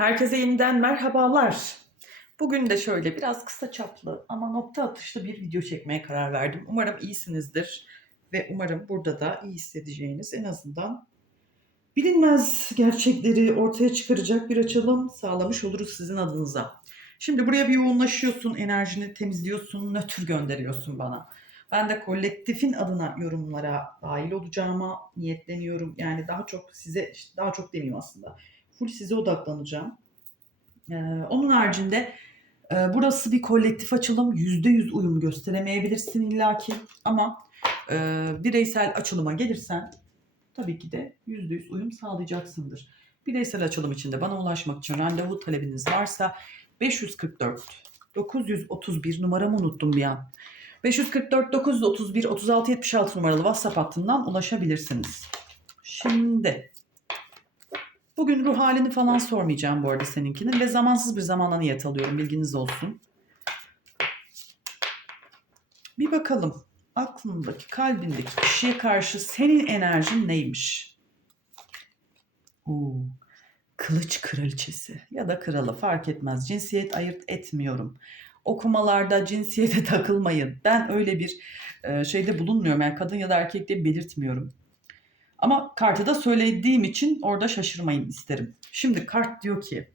Herkese yeniden merhabalar. Bugün de şöyle biraz kısa çaplı ama nokta atışlı bir video çekmeye karar verdim. Umarım iyisinizdir ve umarım burada da iyi hissedeceğiniz en azından bilinmez gerçekleri ortaya çıkaracak bir açılım sağlamış oluruz sizin adınıza. Şimdi buraya bir yoğunlaşıyorsun, enerjini temizliyorsun, nötr gönderiyorsun bana. Ben de kolektifin adına yorumlara dahil olacağıma niyetleniyorum. Yani daha çok size, daha çok demeyeyim aslında full size odaklanacağım. Ee, onun haricinde e, burası bir kolektif açılım. %100 uyum gösteremeyebilirsin illaki ama e, bireysel açılıma gelirsen tabii ki de %100 uyum sağlayacaksındır. Bireysel açılım için de bana ulaşmak için randevu talebiniz varsa 544 931 numaramı unuttum bir an. 544 931 36 76 numaralı WhatsApp hattından ulaşabilirsiniz. Şimdi Bugün ruh halini falan sormayacağım bu arada seninkinin ve zamansız bir zamana niyet alıyorum bilginiz olsun. Bir bakalım aklındaki, kalbindeki kişiye karşı senin enerjin neymiş? Oo, kılıç kraliçesi ya da kralı fark etmez. Cinsiyet ayırt etmiyorum. Okumalarda cinsiyete takılmayın. Ben öyle bir e, şeyde bulunmuyorum. Yani kadın ya da erkek diye belirtmiyorum. Ama kartı da söylediğim için orada şaşırmayın isterim. Şimdi kart diyor ki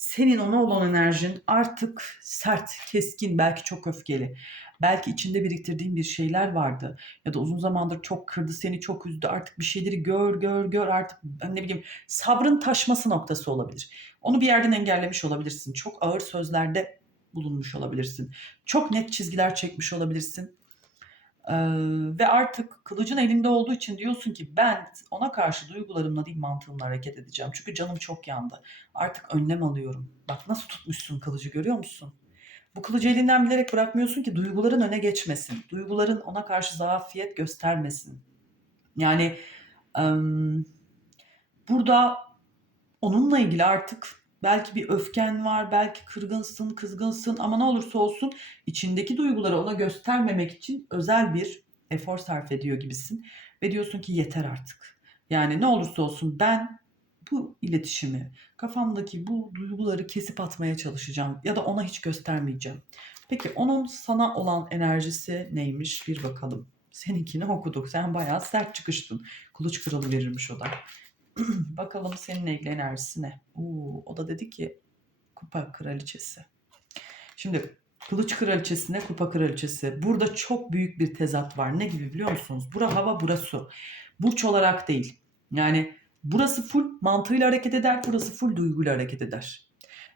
senin ona olan enerjin artık sert, keskin, belki çok öfkeli. Belki içinde biriktirdiğin bir şeyler vardı. Ya da uzun zamandır çok kırdı seni, çok üzdü. Artık bir şeyleri gör, gör, gör. Artık ben ne bileyim sabrın taşması noktası olabilir. Onu bir yerden engellemiş olabilirsin. Çok ağır sözlerde bulunmuş olabilirsin. Çok net çizgiler çekmiş olabilirsin. Ee, ve artık kılıcın elinde olduğu için diyorsun ki ben ona karşı duygularımla değil mantığımla hareket edeceğim. Çünkü canım çok yandı. Artık önlem alıyorum. Bak nasıl tutmuşsun kılıcı görüyor musun? Bu kılıcı elinden bilerek bırakmıyorsun ki duyguların öne geçmesin. Duyguların ona karşı zafiyet göstermesin. Yani ım, burada onunla ilgili artık Belki bir öfken var, belki kırgınsın, kızgınsın ama ne olursa olsun içindeki duyguları ona göstermemek için özel bir efor sarf ediyor gibisin. Ve diyorsun ki yeter artık. Yani ne olursa olsun ben bu iletişimi, kafamdaki bu duyguları kesip atmaya çalışacağım ya da ona hiç göstermeyeceğim. Peki onun sana olan enerjisi neymiş bir bakalım. Seninkini okuduk. Sen bayağı sert çıkıştın. Kılıç kralı verirmiş o da. Bakalım seninle ilgili ne? Oo, o da dedi ki kupa kraliçesi. Şimdi kılıç kraliçesine kupa kraliçesi. Burada çok büyük bir tezat var. Ne gibi biliyor musunuz? Bura hava, bura su. Burç olarak değil. Yani burası full mantığıyla hareket eder, burası full duyguyla hareket eder.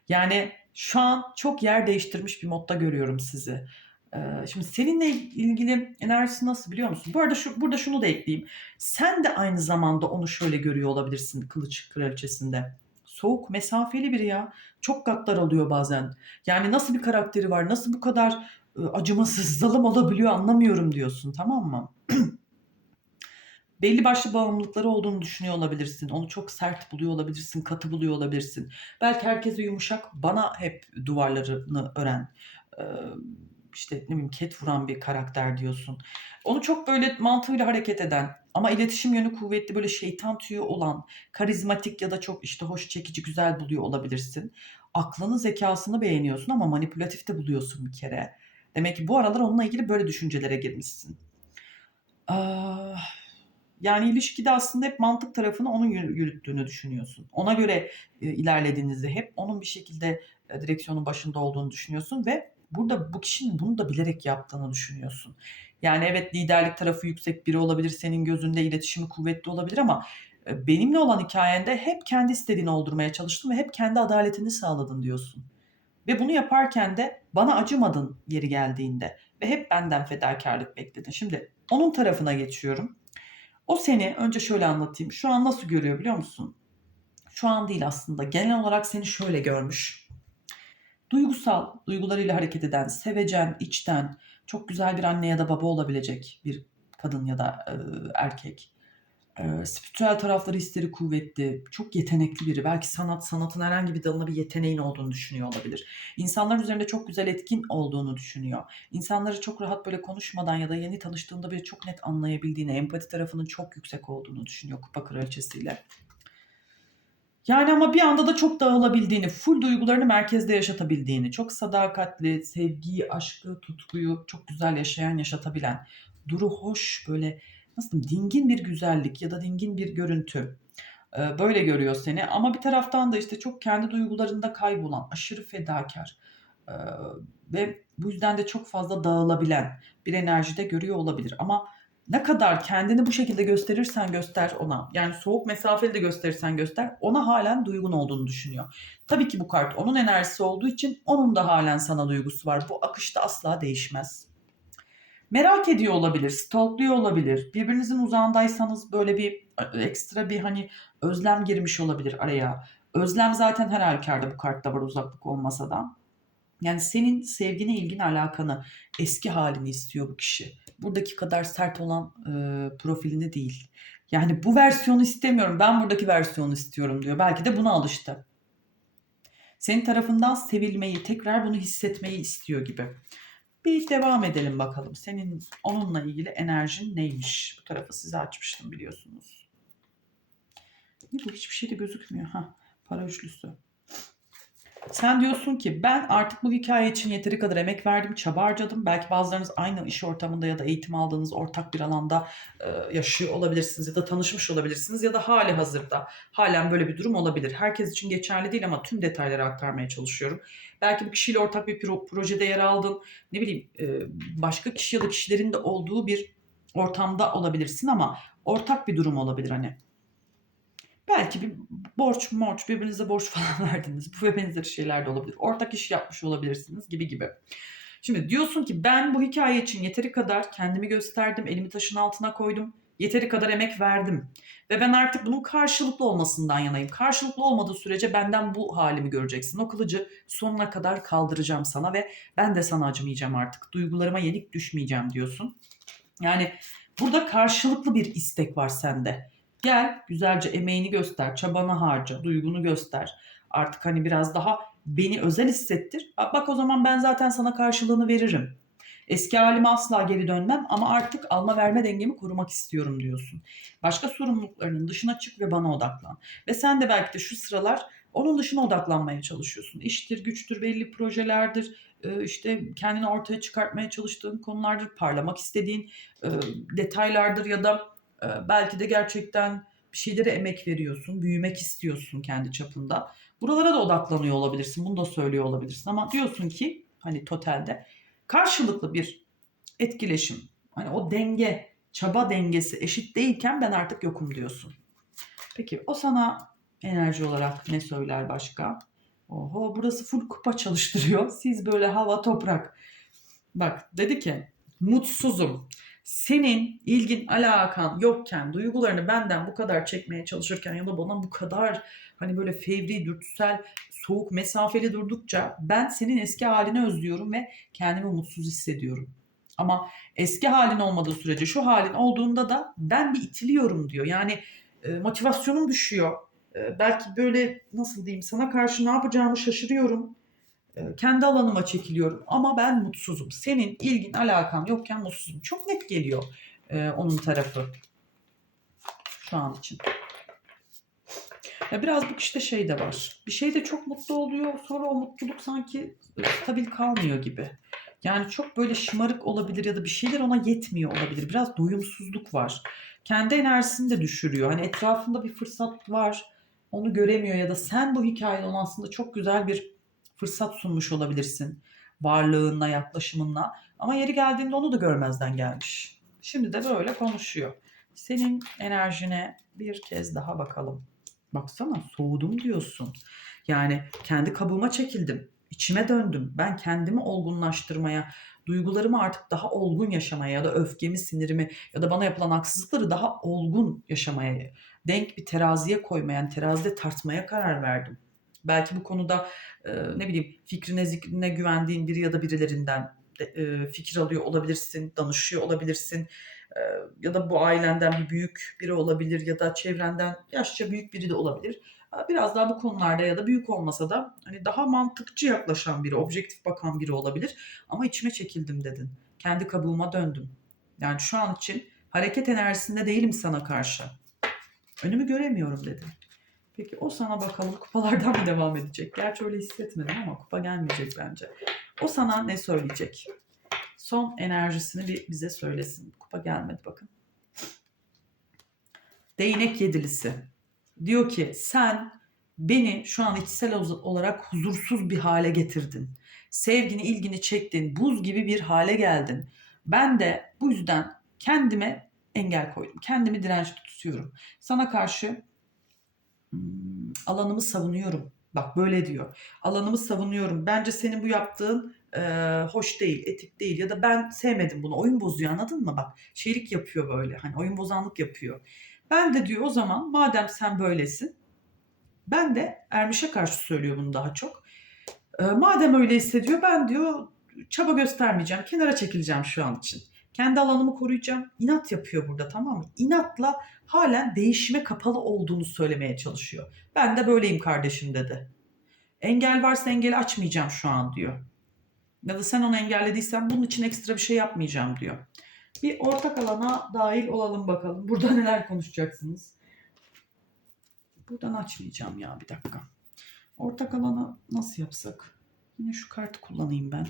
Yani şu an çok yer değiştirmiş bir modda görüyorum sizi. Ee, şimdi seninle ilgili enerjisi nasıl biliyor musun? Bu arada şu, burada şunu da ekleyeyim. Sen de aynı zamanda onu şöyle görüyor olabilirsin kılıç kraliçesinde. Soğuk, mesafeli biri ya. Çok gaddar oluyor bazen. Yani nasıl bir karakteri var, nasıl bu kadar e, acımasız, zalim olabiliyor anlamıyorum diyorsun tamam mı? belli başlı bağımlılıkları olduğunu düşünüyor olabilirsin. Onu çok sert buluyor olabilirsin, katı buluyor olabilirsin. Belki herkese yumuşak, bana hep duvarlarını ören, e, işte ne bileyim ket vuran bir karakter diyorsun. Onu çok böyle mantığıyla hareket eden ama iletişim yönü kuvvetli böyle şeytan tüyü olan, karizmatik ya da çok işte hoş çekici güzel buluyor olabilirsin. Aklını zekasını beğeniyorsun ama manipülatif de buluyorsun bir kere. Demek ki bu aralar onunla ilgili böyle düşüncelere girmişsin. yani ilişkide aslında hep mantık tarafını onun yürüttüğünü düşünüyorsun. Ona göre ilerlediğinizde hep onun bir şekilde direksiyonun başında olduğunu düşünüyorsun ve burada bu kişinin bunu da bilerek yaptığını düşünüyorsun. Yani evet liderlik tarafı yüksek biri olabilir, senin gözünde iletişimi kuvvetli olabilir ama e, benimle olan hikayende hep kendi istediğini oldurmaya çalıştın ve hep kendi adaletini sağladın diyorsun. Ve bunu yaparken de bana acımadın yeri geldiğinde ve hep benden fedakarlık bekledin. Şimdi onun tarafına geçiyorum. O seni önce şöyle anlatayım. Şu an nasıl görüyor biliyor musun? Şu an değil aslında. Genel olarak seni şöyle görmüş duygusal, duygularıyla hareket eden, sevecen, içten, çok güzel bir anne ya da baba olabilecek bir kadın ya da e, erkek. E, spiritüel tarafları hisleri kuvvetli, çok yetenekli biri. Belki sanat, sanatın herhangi bir dalına bir yeteneğin olduğunu düşünüyor olabilir. İnsanlar üzerinde çok güzel etkin olduğunu düşünüyor. İnsanları çok rahat böyle konuşmadan ya da yeni tanıştığında bir çok net anlayabildiğini, empati tarafının çok yüksek olduğunu düşünüyor kupa kraliçesiyle. Yani ama bir anda da çok dağılabildiğini, full duygularını merkezde yaşatabildiğini, çok sadakatli, sevgiyi, aşkı, tutkuyu çok güzel yaşayan, yaşatabilen, duru hoş böyle nasıl diyeyim dingin bir güzellik ya da dingin bir görüntü. Ee, Böyle görüyor seni ama bir taraftan da işte çok kendi duygularında kaybolan, aşırı fedakar ee, ve bu yüzden de çok fazla dağılabilen bir enerjide görüyor olabilir. Ama ne kadar kendini bu şekilde gösterirsen göster ona. Yani soğuk mesafeli de gösterirsen göster. Ona halen duygun olduğunu düşünüyor. Tabii ki bu kart onun enerjisi olduğu için onun da halen sana duygusu var. Bu akışta asla değişmez. Merak ediyor olabilir, stalkluyor olabilir. Birbirinizin uzağındaysanız böyle bir e, ekstra bir hani özlem girmiş olabilir araya. Özlem zaten her halükarda bu kartta var uzaklık olmasa da. Yani senin sevgine, ilgine, alakanı, eski halini istiyor bu kişi. Buradaki kadar sert olan e, profilini değil. Yani bu versiyonu istemiyorum, ben buradaki versiyonu istiyorum diyor. Belki de buna alıştı. Senin tarafından sevilmeyi, tekrar bunu hissetmeyi istiyor gibi. Bir devam edelim bakalım. Senin onunla ilgili enerjin neymiş? Bu tarafı size açmıştım biliyorsunuz. Ne bu hiçbir şey de gözükmüyor. Ha, para üçlüsü. Sen diyorsun ki ben artık bu hikaye için yeteri kadar emek verdim, çaba harcadım. Belki bazılarınız aynı iş ortamında ya da eğitim aldığınız ortak bir alanda e, yaşıyor olabilirsiniz ya da tanışmış olabilirsiniz ya da hali hazırda halen böyle bir durum olabilir. Herkes için geçerli değil ama tüm detayları aktarmaya çalışıyorum. Belki bu kişiyle ortak bir pro- projede yer aldın. Ne bileyim e, başka kişi ya da kişilerin de olduğu bir ortamda olabilirsin ama ortak bir durum olabilir hani. Belki bir borç morç birbirinize borç falan verdiniz. Bu ve benzeri şeyler de olabilir. Ortak iş yapmış olabilirsiniz gibi gibi. Şimdi diyorsun ki ben bu hikaye için yeteri kadar kendimi gösterdim, elimi taşın altına koydum. Yeteri kadar emek verdim. Ve ben artık bunun karşılıklı olmasından yanayım. Karşılıklı olmadığı sürece benden bu halimi göreceksin. O kılıcı sonuna kadar kaldıracağım sana ve ben de sana acımayacağım artık. Duygularıma yenik düşmeyeceğim diyorsun. Yani burada karşılıklı bir istek var sende. Gel güzelce emeğini göster, çabanı harca, duygunu göster. Artık hani biraz daha beni özel hissettir. Bak o zaman ben zaten sana karşılığını veririm. Eski halime asla geri dönmem ama artık alma verme dengemi korumak istiyorum diyorsun. Başka sorumluluklarının dışına çık ve bana odaklan. Ve sen de belki de şu sıralar onun dışına odaklanmaya çalışıyorsun. İştir, güçtür, belli projelerdir, e, işte kendini ortaya çıkartmaya çalıştığın konulardır, parlamak istediğin e, detaylardır ya da belki de gerçekten bir şeylere emek veriyorsun, büyümek istiyorsun kendi çapında. Buralara da odaklanıyor olabilirsin, bunu da söylüyor olabilirsin ama diyorsun ki hani totalde karşılıklı bir etkileşim, hani o denge, çaba dengesi eşit değilken ben artık yokum diyorsun. Peki o sana enerji olarak ne söyler başka? Oho burası full kupa çalıştırıyor. Siz böyle hava toprak. Bak dedi ki mutsuzum. Senin ilgin alakan yokken duygularını benden bu kadar çekmeye çalışırken ya da bana bu kadar hani böyle fevri, dürtüsel, soğuk, mesafeli durdukça ben senin eski halini özlüyorum ve kendimi mutsuz hissediyorum. Ama eski halin olmadığı sürece şu halin olduğunda da ben bir itiliyorum diyor. Yani e, motivasyonum düşüyor. E, belki böyle nasıl diyeyim sana karşı ne yapacağımı şaşırıyorum. Kendi alanıma çekiliyorum ama ben mutsuzum. Senin ilgin alakan yokken mutsuzum. Çok net geliyor e, onun tarafı şu an için. Ya biraz bu işte şey de var. Bir şeyde çok mutlu oluyor sonra o mutluluk sanki stabil kalmıyor gibi. Yani çok böyle şımarık olabilir ya da bir şeyler ona yetmiyor olabilir. Biraz doyumsuzluk var. Kendi enerjisini de düşürüyor. Hani etrafında bir fırsat var. Onu göremiyor ya da sen bu hikayede ona aslında çok güzel bir fırsat sunmuş olabilirsin. Varlığınla, yaklaşımınla. Ama yeri geldiğinde onu da görmezden gelmiş. Şimdi de böyle konuşuyor. Senin enerjine bir kez daha bakalım. Baksana soğudum diyorsun. Yani kendi kabuğuma çekildim. içime döndüm. Ben kendimi olgunlaştırmaya, duygularımı artık daha olgun yaşamaya ya da öfkemi, sinirimi ya da bana yapılan haksızlıkları daha olgun yaşamaya, denk bir teraziye koymaya, yani terazide tartmaya karar verdim. Belki bu konuda ne bileyim fikrine, zikrine güvendiğin biri ya da birilerinden de, fikir alıyor olabilirsin, danışıyor olabilirsin. Ya da bu ailenden bir büyük biri olabilir ya da çevrenden yaşça büyük biri de olabilir. Biraz daha bu konularda ya da büyük olmasa da hani daha mantıkçı yaklaşan biri, objektif bakan biri olabilir. Ama içime çekildim dedin. Kendi kabuğuma döndüm. Yani şu an için hareket enerjisinde değilim sana karşı. Önümü göremiyorum dedin. Peki o sana bakalım kupalardan mı devam edecek? Gerçi öyle hissetmedim ama kupa gelmeyecek bence. O sana ne söyleyecek? Son enerjisini bir bize söylesin. Kupa gelmedi bakın. Değnek yedilisi. Diyor ki sen beni şu an içsel olarak huzursuz bir hale getirdin. Sevgini, ilgini çektin. Buz gibi bir hale geldin. Ben de bu yüzden kendime engel koydum. Kendimi dirençli tutuyorum. Sana karşı alanımı savunuyorum. Bak böyle diyor. Alanımı savunuyorum. Bence senin bu yaptığın e, hoş değil, etik değil ya da ben sevmedim bunu. Oyun bozuyor anladın mı? Bak şeylik yapıyor böyle. Hani oyun bozanlık yapıyor. Ben de diyor o zaman madem sen böylesin ben de Ermiş'e karşı söylüyor bunu daha çok. E, madem öyle hissediyor ben diyor çaba göstermeyeceğim. Kenara çekileceğim şu an için. Kendi alanımı koruyacağım. İnat yapıyor burada tamam mı? İnatla halen değişime kapalı olduğunu söylemeye çalışıyor. Ben de böyleyim kardeşim dedi. Engel varsa engeli açmayacağım şu an diyor. Ya da sen onu engellediysen bunun için ekstra bir şey yapmayacağım diyor. Bir ortak alana dahil olalım bakalım. Burada neler konuşacaksınız? Buradan açmayacağım ya bir dakika. Ortak alana nasıl yapsak? Yine şu kartı kullanayım ben.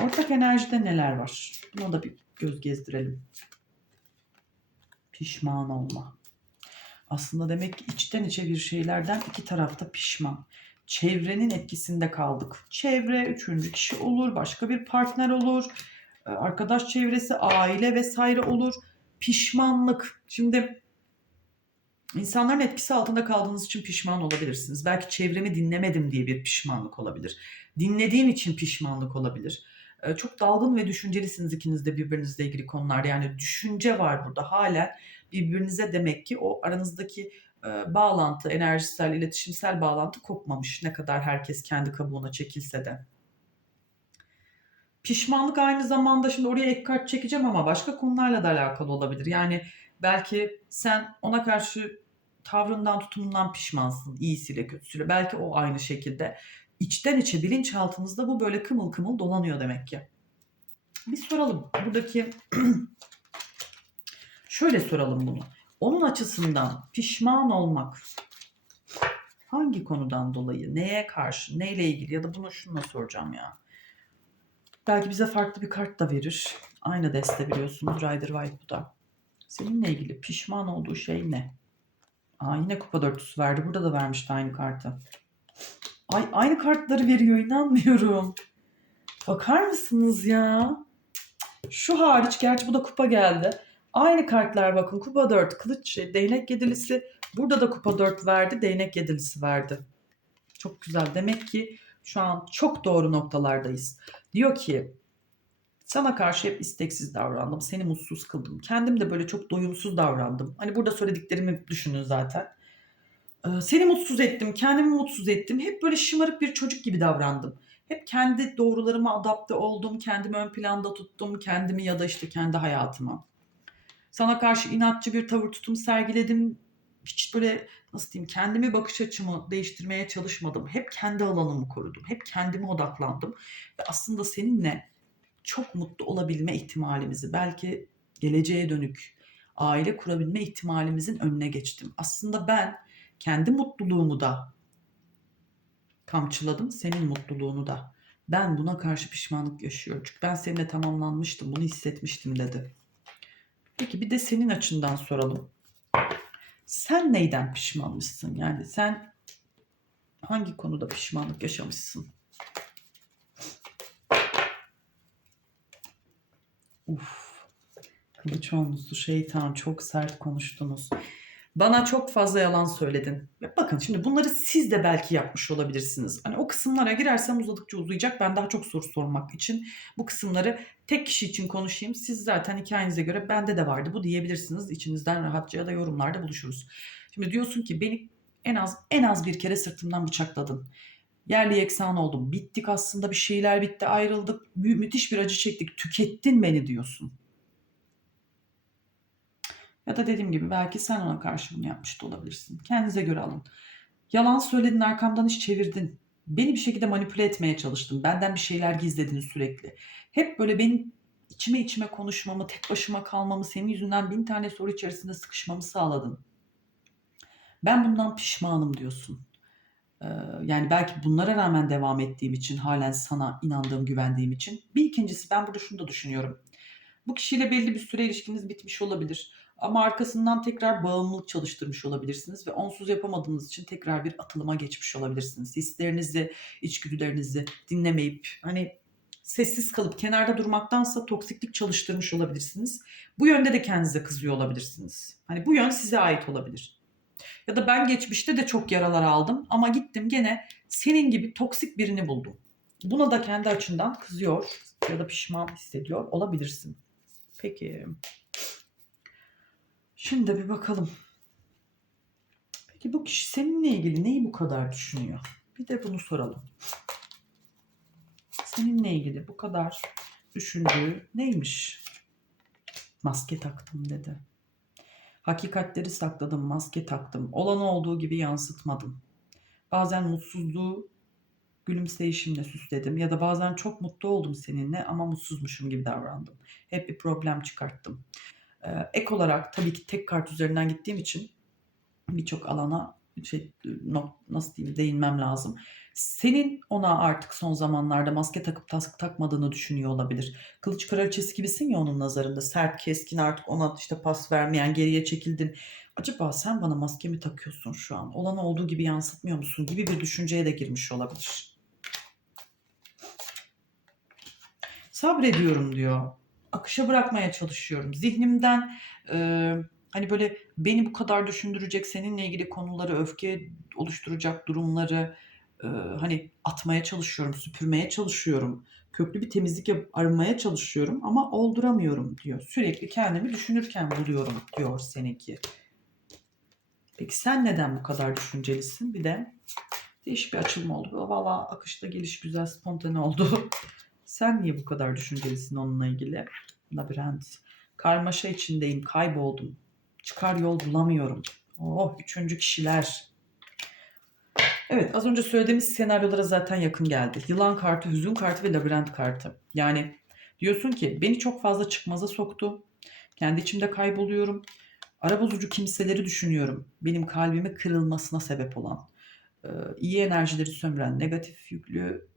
Ortak enerjide neler var? Buna da bir göz gezdirelim. Pişman olma. Aslında demek ki içten içe bir şeylerden iki tarafta pişman. Çevrenin etkisinde kaldık. Çevre üçüncü kişi olur, başka bir partner olur, e, arkadaş çevresi, aile vesaire olur. Pişmanlık. Şimdi insanların etkisi altında kaldığınız için pişman olabilirsiniz. Belki çevremi dinlemedim diye bir pişmanlık olabilir. Dinlediğin için pişmanlık olabilir çok dalgın ve düşüncelisiniz ikiniz de birbirinizle ilgili konularda. Yani düşünce var burada halen birbirinize demek ki o aranızdaki bağlantı, enerjisel, iletişimsel bağlantı kopmamış. Ne kadar herkes kendi kabuğuna çekilse de. Pişmanlık aynı zamanda şimdi oraya ek kart çekeceğim ama başka konularla da alakalı olabilir. Yani belki sen ona karşı tavrından tutumundan pişmansın iyisiyle kötüsüyle. Belki o aynı şekilde içten içe bilinçaltınızda bu böyle kımıl kımıl dolanıyor demek ki. Bir soralım. Buradaki şöyle soralım bunu. Onun açısından pişman olmak hangi konudan dolayı, neye karşı, neyle ilgili ya da bunu şununla soracağım ya. Belki bize farklı bir kart da verir. Aynı deste biliyorsunuz Rider White bu da. Seninle ilgili pişman olduğu şey ne? Aa yine kupa dörtlüsü verdi. Burada da vermişti aynı kartı. Ay aynı kartları veriyor inanmıyorum. Bakar mısınız ya? Şu hariç gerçi bu da kupa geldi. Aynı kartlar bakın kupa 4 kılıç şey, değnek yedilisi. Burada da kupa 4 verdi değnek yedilisi verdi. Çok güzel demek ki şu an çok doğru noktalardayız. Diyor ki sana karşı hep isteksiz davrandım. Seni mutsuz kıldım. Kendim de böyle çok doyumsuz davrandım. Hani burada söylediklerimi düşünün zaten. Ee, seni mutsuz ettim, kendimi mutsuz ettim. Hep böyle şımarık bir çocuk gibi davrandım. Hep kendi doğrularıma adapte oldum, kendimi ön planda tuttum, kendimi ya da işte kendi hayatıma. Sana karşı inatçı bir tavır tutum sergiledim. Hiç böyle nasıl diyeyim kendimi bakış açımı değiştirmeye çalışmadım. Hep kendi alanımı korudum. Hep kendime odaklandım. Ve aslında seninle çok mutlu olabilme ihtimalimizi belki geleceğe dönük aile kurabilme ihtimalimizin önüne geçtim. Aslında ben kendi mutluluğumu da kamçıladım, senin mutluluğunu da. Ben buna karşı pişmanlık yaşıyorum. Çünkü ben seninle tamamlanmıştım, bunu hissetmiştim dedi. Peki bir de senin açından soralım. Sen neyden pişmanmışsın? Yani sen hangi konuda pişmanlık yaşamışsın? Uf. Kılıç olmuştu şeytan çok sert konuştunuz. Bana çok fazla yalan söyledin. Bakın şimdi bunları siz de belki yapmış olabilirsiniz. Hani o kısımlara girersem uzadıkça uzayacak. Ben daha çok soru sormak için bu kısımları tek kişi için konuşayım. Siz zaten hikayenize göre bende de vardı bu diyebilirsiniz. İçinizden rahatça ya da yorumlarda buluşuruz. Şimdi diyorsun ki beni en az en az bir kere sırtımdan bıçakladın. Yerli yeksan oldum. Bittik aslında bir şeyler bitti ayrıldık. Mü- müthiş bir acı çektik. Tükettin beni diyorsun. Ya da dediğim gibi belki sen ona karşı bunu yapmış da olabilirsin. Kendinize göre alın. Yalan söyledin arkamdan iş çevirdin. Beni bir şekilde manipüle etmeye çalıştın. Benden bir şeyler gizledin sürekli. Hep böyle benim içime içime konuşmamı, tek başıma kalmamı, senin yüzünden bin tane soru içerisinde sıkışmamı sağladın. Ben bundan pişmanım diyorsun. Ee, yani belki bunlara rağmen devam ettiğim için, halen sana inandığım, güvendiğim için. Bir ikincisi ben burada şunu da düşünüyorum. Bu kişiyle belli bir süre ilişkiniz bitmiş olabilir. Ama arkasından tekrar bağımlılık çalıştırmış olabilirsiniz ve onsuz yapamadığınız için tekrar bir atılıma geçmiş olabilirsiniz. Hislerinizi, içgüdülerinizi dinlemeyip hani sessiz kalıp kenarda durmaktansa toksiklik çalıştırmış olabilirsiniz. Bu yönde de kendinize kızıyor olabilirsiniz. Hani bu yön size ait olabilir. Ya da ben geçmişte de çok yaralar aldım ama gittim gene senin gibi toksik birini buldum. Buna da kendi açından kızıyor ya da pişman hissediyor olabilirsin. Peki. Şimdi bir bakalım. Peki bu kişi seninle ilgili neyi bu kadar düşünüyor? Bir de bunu soralım. Seninle ilgili bu kadar düşündüğü neymiş? Maske taktım dedi. Hakikatleri sakladım, maske taktım. Olan olduğu gibi yansıtmadım. Bazen mutsuzluğu gülümseyişimle süsledim ya da bazen çok mutlu oldum seninle ama mutsuzmuşum gibi davrandım. Hep bir problem çıkarttım. Ee, ek olarak tabii ki tek kart üzerinden gittiğim için birçok alana şey nasıl diyeyim değinmem lazım. Senin ona artık son zamanlarda maske takıp tas- takmadığını düşünüyor olabilir. Kılıç kraliçesi gibisin ya onun nazarında. Sert, keskin artık ona işte pas vermeyen, geriye çekildin. Acaba sen bana maske mi takıyorsun şu an? Olan olduğu gibi yansıtmıyor musun gibi bir düşünceye de girmiş olabilir. Sabrediyorum diyor. Akışa bırakmaya çalışıyorum. Zihnimden e, hani böyle beni bu kadar düşündürecek seninle ilgili konuları, öfke oluşturacak durumları e, hani atmaya çalışıyorum, süpürmeye çalışıyorum. Köklü bir temizlik yap- arınmaya çalışıyorum ama olduramıyorum diyor. Sürekli kendimi düşünürken buluyorum diyor seninki. Peki sen neden bu kadar düşüncelisin? Bir de değişik bir açılma oldu. Valla akışta geliş güzel, spontane oldu. Sen niye bu kadar düşüncelisin onunla ilgili? Labirent. Karmaşa içindeyim, kayboldum. Çıkar yol bulamıyorum. Oh, üçüncü kişiler. Evet, az önce söylediğimiz senaryolara zaten yakın geldi. Yılan kartı, hüzün kartı ve labirent kartı. Yani diyorsun ki beni çok fazla çıkmaza soktu. Kendi içimde kayboluyorum. Arabozucu kimseleri düşünüyorum. Benim kalbimi kırılmasına sebep olan. Ee, iyi enerjileri sömüren, negatif yüklü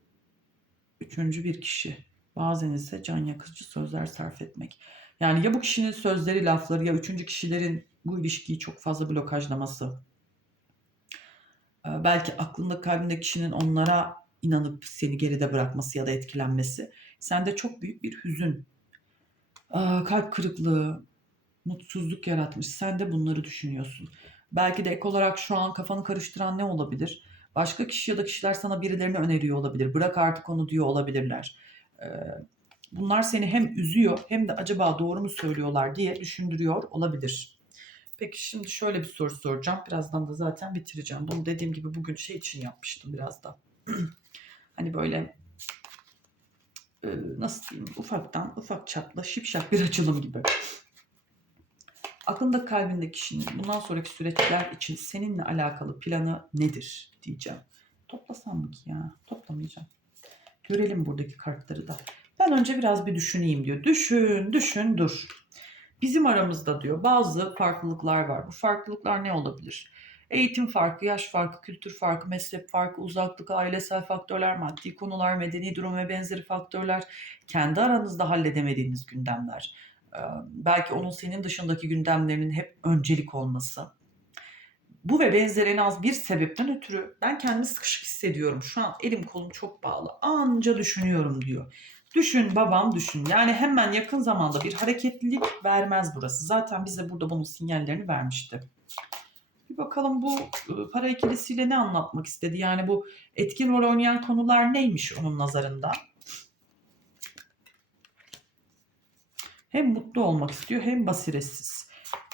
üçüncü bir kişi. Bazen ise can yakıcı sözler sarf etmek. Yani ya bu kişinin sözleri, lafları ya üçüncü kişilerin bu ilişkiyi çok fazla blokajlaması. Ee, belki aklında kalbinde kişinin onlara inanıp seni geride bırakması ya da etkilenmesi. Sende çok büyük bir hüzün, aa, kalp kırıklığı, mutsuzluk yaratmış. Sen de bunları düşünüyorsun. Belki de ek olarak şu an kafanı karıştıran ne olabilir? Başka kişi ya da kişiler sana birilerini öneriyor olabilir. Bırak artık onu diyor olabilirler. Ee, bunlar seni hem üzüyor hem de acaba doğru mu söylüyorlar diye düşündürüyor olabilir. Peki şimdi şöyle bir soru soracağım. Birazdan da zaten bitireceğim. Bunu dediğim gibi bugün şey için yapmıştım biraz da. hani böyle e, nasıl diyeyim ufaktan ufak çaplı şipşak bir açılım gibi. Aklında kalbinde kişinin bundan sonraki süreçler için seninle alakalı planı nedir diyeceğim. Toplasam mı ki ya? Toplamayacağım. Görelim buradaki kartları da. Ben önce biraz bir düşüneyim diyor. Düşün, düşün, dur. Bizim aramızda diyor bazı farklılıklar var. Bu farklılıklar ne olabilir? Eğitim farkı, yaş farkı, kültür farkı, mezhep farkı, uzaklık, ailesel faktörler, maddi konular, medeni durum ve benzeri faktörler, kendi aranızda halledemediğiniz gündemler. Belki onun senin dışındaki gündemlerinin hep öncelik olması. Bu ve benzeri en az bir sebepten ötürü ben kendimi sıkışık hissediyorum. Şu an elim kolum çok bağlı. Anca düşünüyorum diyor. Düşün babam düşün. Yani hemen yakın zamanda bir hareketlilik vermez burası. Zaten bize burada bunun sinyallerini vermişti. Bir bakalım bu para ikilisiyle ne anlatmak istedi? Yani bu etkin rol oynayan konular neymiş onun nazarında? Hem mutlu olmak istiyor hem basiretsiz.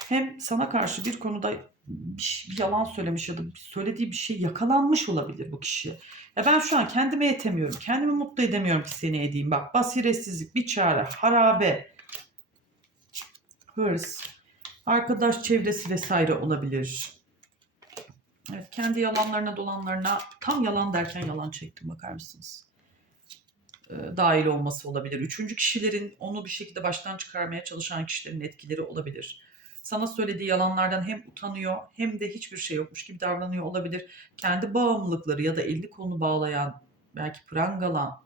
Hem sana karşı bir konuda bir, yalan söylemiş ya da söylediği bir şey yakalanmış olabilir bu kişi. Ya ben şu an kendime yetemiyorum. Kendimi mutlu edemiyorum ki seni edeyim. Bak basiretsizlik, bir çare, harabe, hırs, arkadaş çevresi vesaire olabilir. Evet, kendi yalanlarına dolanlarına tam yalan derken yalan çektim bakar mısınız? Ee, dahil olması olabilir. Üçüncü kişilerin onu bir şekilde baştan çıkarmaya çalışan kişilerin etkileri olabilir. sana söylediği yalanlardan hem utanıyor hem de hiçbir şey yokmuş gibi davranıyor olabilir. Kendi bağımlılıkları ya da elini kolunu bağlayan, belki prangalan,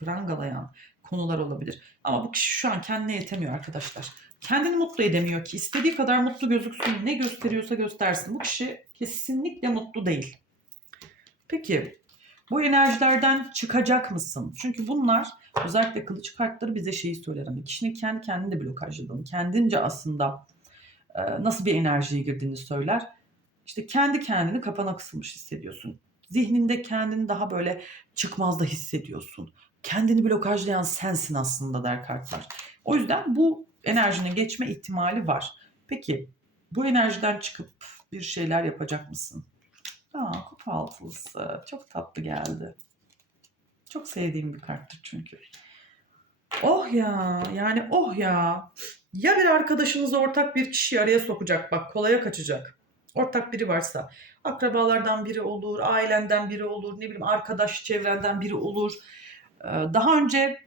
prangalayan konular olabilir. Ama bu kişi şu an kendine yetemiyor arkadaşlar. Kendini mutlu edemiyor ki istediği kadar mutlu gözüksün. Ne gösteriyorsa göstersin. Bu kişi kesinlikle mutlu değil. Peki bu enerjilerden çıkacak mısın? Çünkü bunlar özellikle kılıç kartları bize şeyi söyler. Hani kişinin kendi kendini de blokajladığını, kendince aslında e, nasıl bir enerjiye girdiğini söyler. İşte kendi kendini kapana kısılmış hissediyorsun. Zihninde kendini daha böyle çıkmazda hissediyorsun. Kendini blokajlayan sensin aslında der kartlar. O yüzden bu enerjinin geçme ihtimali var. Peki bu enerjiden çıkıp bir şeyler yapacak mısın? Aa, kupa altılısı. Çok tatlı geldi. Çok sevdiğim bir karttır çünkü. Oh ya yani oh ya. Ya bir arkadaşınız ortak bir kişiyi araya sokacak bak kolaya kaçacak. Ortak biri varsa akrabalardan biri olur, ailenden biri olur, ne bileyim arkadaş çevrenden biri olur. Ee, Daha önce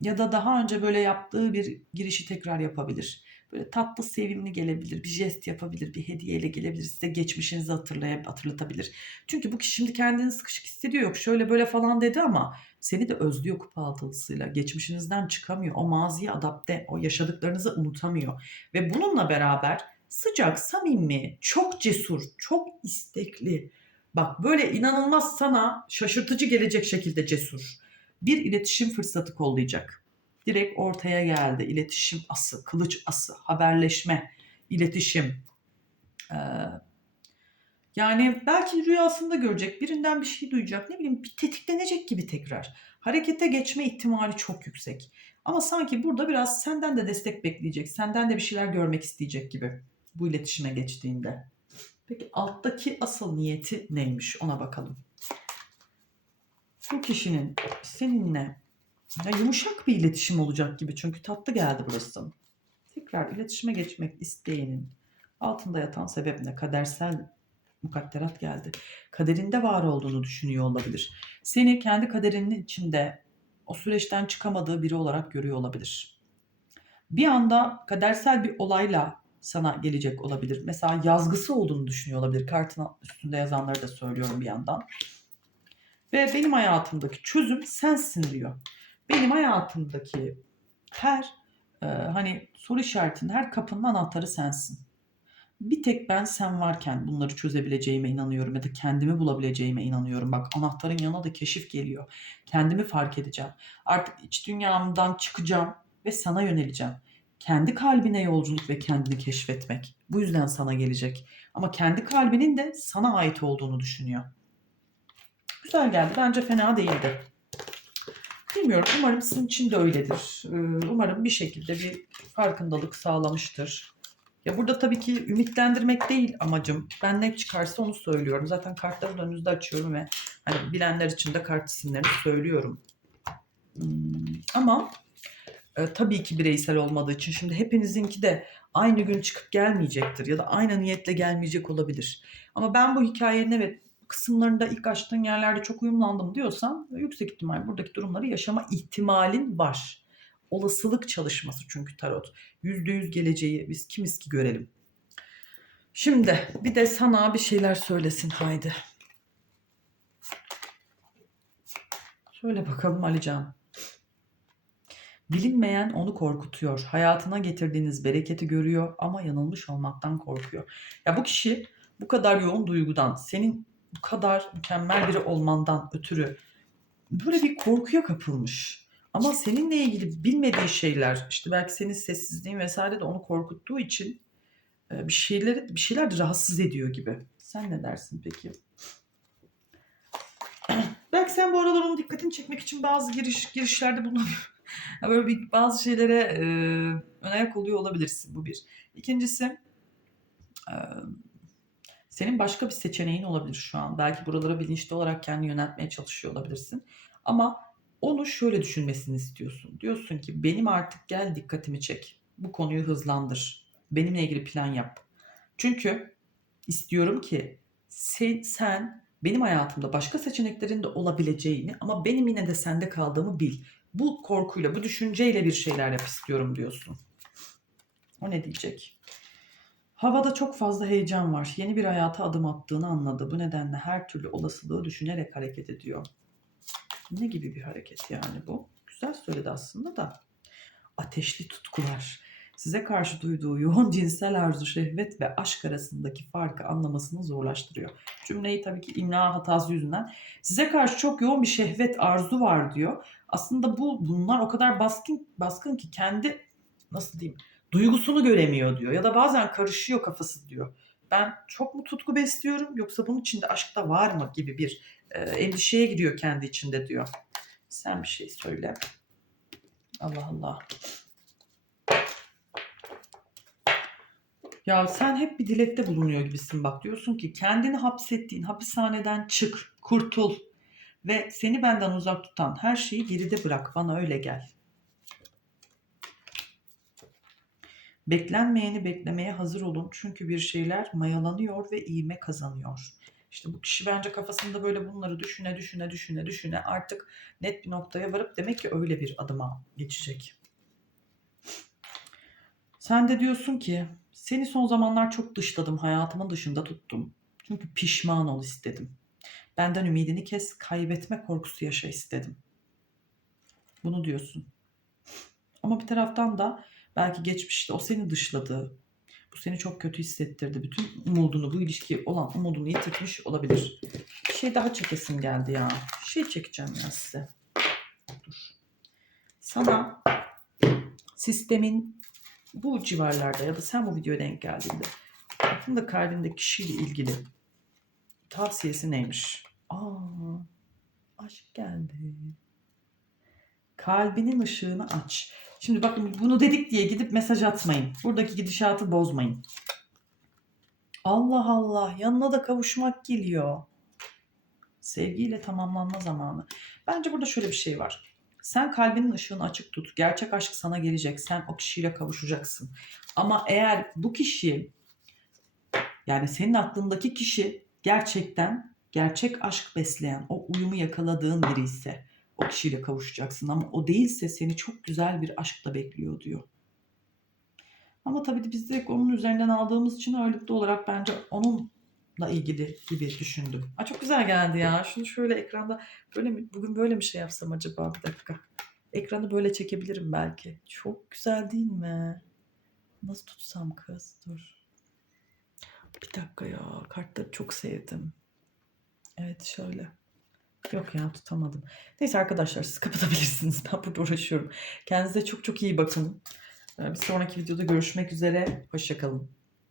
ya da daha önce böyle yaptığı bir girişi tekrar yapabilir. Böyle tatlı, sevimli gelebilir, bir jest yapabilir, bir hediyeyle gelebilir. Size geçmişinizi hatırlayıp hatırlatabilir. Çünkü bu kişi şimdi kendini sıkışık hissediyor. Yok şöyle böyle falan dedi ama seni de özlüyor kupa altılısıyla. Geçmişinizden çıkamıyor. O maziye adapte, o yaşadıklarınızı unutamıyor. Ve bununla beraber sıcak, samimi, çok cesur, çok istekli. Bak böyle inanılmaz sana şaşırtıcı gelecek şekilde cesur. Bir iletişim fırsatı kollayacak. Direkt ortaya geldi. İletişim ası, kılıç ası, haberleşme, iletişim. Ee, yani belki rüyasında görecek, birinden bir şey duyacak, ne bileyim bir tetiklenecek gibi tekrar. Harekete geçme ihtimali çok yüksek. Ama sanki burada biraz senden de destek bekleyecek, senden de bir şeyler görmek isteyecek gibi bu iletişime geçtiğinde. Peki alttaki asıl niyeti neymiş ona bakalım. Bu kişinin seninle ya yumuşak bir iletişim olacak gibi çünkü tatlı geldi burası. Tekrar iletişime geçmek isteyenin altında yatan sebep ne? Kadersel mukadderat geldi. Kaderinde var olduğunu düşünüyor olabilir. Seni kendi kaderinin içinde o süreçten çıkamadığı biri olarak görüyor olabilir. Bir anda kadersel bir olayla sana gelecek olabilir. Mesela yazgısı olduğunu düşünüyor olabilir. Kartın üstünde yazanları da söylüyorum bir yandan. Ve benim hayatımdaki çözüm sensin diyor. Benim hayatımdaki her e, hani soru işaretinin her kapının anahtarı sensin. Bir tek ben sen varken bunları çözebileceğime inanıyorum ya da kendimi bulabileceğime inanıyorum. Bak anahtarın yanına da keşif geliyor. Kendimi fark edeceğim. Artık iç dünyamdan çıkacağım ve sana yöneleceğim. Kendi kalbine yolculuk ve kendini keşfetmek. Bu yüzden sana gelecek. Ama kendi kalbinin de sana ait olduğunu düşünüyor. Güzel geldi. Bence fena değildi. Bilmiyorum. Umarım sizin için de öyledir. Ee, Umarım bir şekilde bir farkındalık sağlamıştır. Ya burada tabii ki ümitlendirmek değil amacım. Ben ne çıkarsa onu söylüyorum. Zaten kartları da önünüzde açıyorum ve hani bilenler için de kart isimlerini söylüyorum. Hmm, Ama e, tabii ki bireysel olmadığı için şimdi hepinizinki de aynı gün çıkıp gelmeyecektir ya da aynı niyetle gelmeyecek olabilir. Ama ben bu hikayenin evet kısımlarında ilk açtığın yerlerde çok uyumlandım diyorsan yüksek ihtimal buradaki durumları yaşama ihtimalin var. Olasılık çalışması çünkü tarot. Yüzde yüz geleceği biz kimiz ki görelim. Şimdi bir de sana bir şeyler söylesin haydi. Söyle bakalım Alican. Bilinmeyen onu korkutuyor. Hayatına getirdiğiniz bereketi görüyor ama yanılmış olmaktan korkuyor. Ya bu kişi bu kadar yoğun duygudan, senin bu kadar mükemmel biri olmandan ötürü böyle bir korkuya kapılmış. Ama seninle ilgili bilmediği şeyler, işte belki senin sessizliğin vesaire de onu korkuttuğu için e, bir şeyleri bir şeyler de rahatsız ediyor gibi. Sen ne dersin peki? belki sen bu aralar onun dikkatini çekmek için bazı giriş girişlerde bulunuyor. Böyle bir bazı şeylere e, ön ayak oluyor olabilirsin. Bu bir. İkincisi senin başka bir seçeneğin olabilir şu an. Belki buralara bilinçli olarak kendini yöneltmeye çalışıyor olabilirsin. Ama onu şöyle düşünmesini istiyorsun. Diyorsun ki benim artık gel dikkatimi çek. Bu konuyu hızlandır. Benimle ilgili plan yap. Çünkü istiyorum ki sen, sen benim hayatımda başka seçeneklerin de olabileceğini ama benim yine de sende kaldığımı bil. Bu korkuyla, bu düşünceyle bir şeyler yap istiyorum diyorsun. O ne diyecek? Havada çok fazla heyecan var. Yeni bir hayata adım attığını anladı. Bu nedenle her türlü olasılığı düşünerek hareket ediyor. Ne gibi bir hareket yani bu? Güzel söyledi aslında da. Ateşli tutkular. Size karşı duyduğu yoğun cinsel arzu, şehvet ve aşk arasındaki farkı anlamasını zorlaştırıyor. Cümleyi tabii ki imla hatası yüzünden. Size karşı çok yoğun bir şehvet, arzu var diyor. Aslında bu bunlar o kadar baskın baskın ki kendi nasıl diyeyim duygusunu göremiyor diyor. Ya da bazen karışıyor kafası diyor. Ben çok mu tutku besliyorum yoksa bunun içinde aşk da var mı gibi bir e, endişeye giriyor kendi içinde diyor. Sen bir şey söyle. Allah Allah. Ya sen hep bir dilekte bulunuyor gibisin bak. Diyorsun ki kendini hapsettiğin hapishaneden çık, kurtul ve seni benden uzak tutan her şeyi geride bırak. Bana öyle gel. Beklenmeyeni beklemeye hazır olun. Çünkü bir şeyler mayalanıyor ve iğme kazanıyor. İşte bu kişi bence kafasında böyle bunları düşüne düşüne düşüne düşüne artık net bir noktaya varıp demek ki öyle bir adıma geçecek. Sen de diyorsun ki seni son zamanlar çok dışladım, hayatımın dışında tuttum. Çünkü pişman ol istedim. Benden ümidini kes, kaybetme korkusu yaşa istedim. Bunu diyorsun. Ama bir taraftan da belki geçmişte o seni dışladı. Bu seni çok kötü hissettirdi. Bütün umudunu, bu ilişki olan umudunu yitirmiş olabilir. Bir şey daha çekesim geldi ya. Şey çekeceğim ya size. Dur. Sana sistemin bu civarlarda ya da sen bu videoya denk geldiğinde aklında kalbinde kişiyle ilgili tavsiyesi neymiş? Aa, aşk geldi. Kalbinin ışığını aç. Şimdi bakın bunu dedik diye gidip mesaj atmayın. Buradaki gidişatı bozmayın. Allah Allah yanına da kavuşmak geliyor. Sevgiyle tamamlanma zamanı. Bence burada şöyle bir şey var. Sen kalbinin ışığını açık tut. Gerçek aşk sana gelecek. Sen o kişiyle kavuşacaksın. Ama eğer bu kişi yani senin aklındaki kişi gerçekten gerçek aşk besleyen, o uyumu yakaladığın biri ise o kişiyle kavuşacaksın. Ama o değilse seni çok güzel bir aşkla bekliyor diyor. Ama tabii biz direkt onun üzerinden aldığımız için ağırlıklı olarak bence onunla ilgili gibi düşündüm. Aa, çok güzel geldi ya. Şunu şöyle ekranda böyle mi, bugün böyle mi şey yapsam acaba bir dakika. Ekranı böyle çekebilirim belki. Çok güzel değil mi? Nasıl tutsam kız? Dur. Bir dakika ya. Kartları çok sevdim. Evet şöyle. Yok ya tutamadım. Neyse arkadaşlar siz kapatabilirsiniz. Ben burada uğraşıyorum. Kendinize çok çok iyi bakın. Ee, Bir sonraki videoda görüşmek üzere. Hoşçakalın.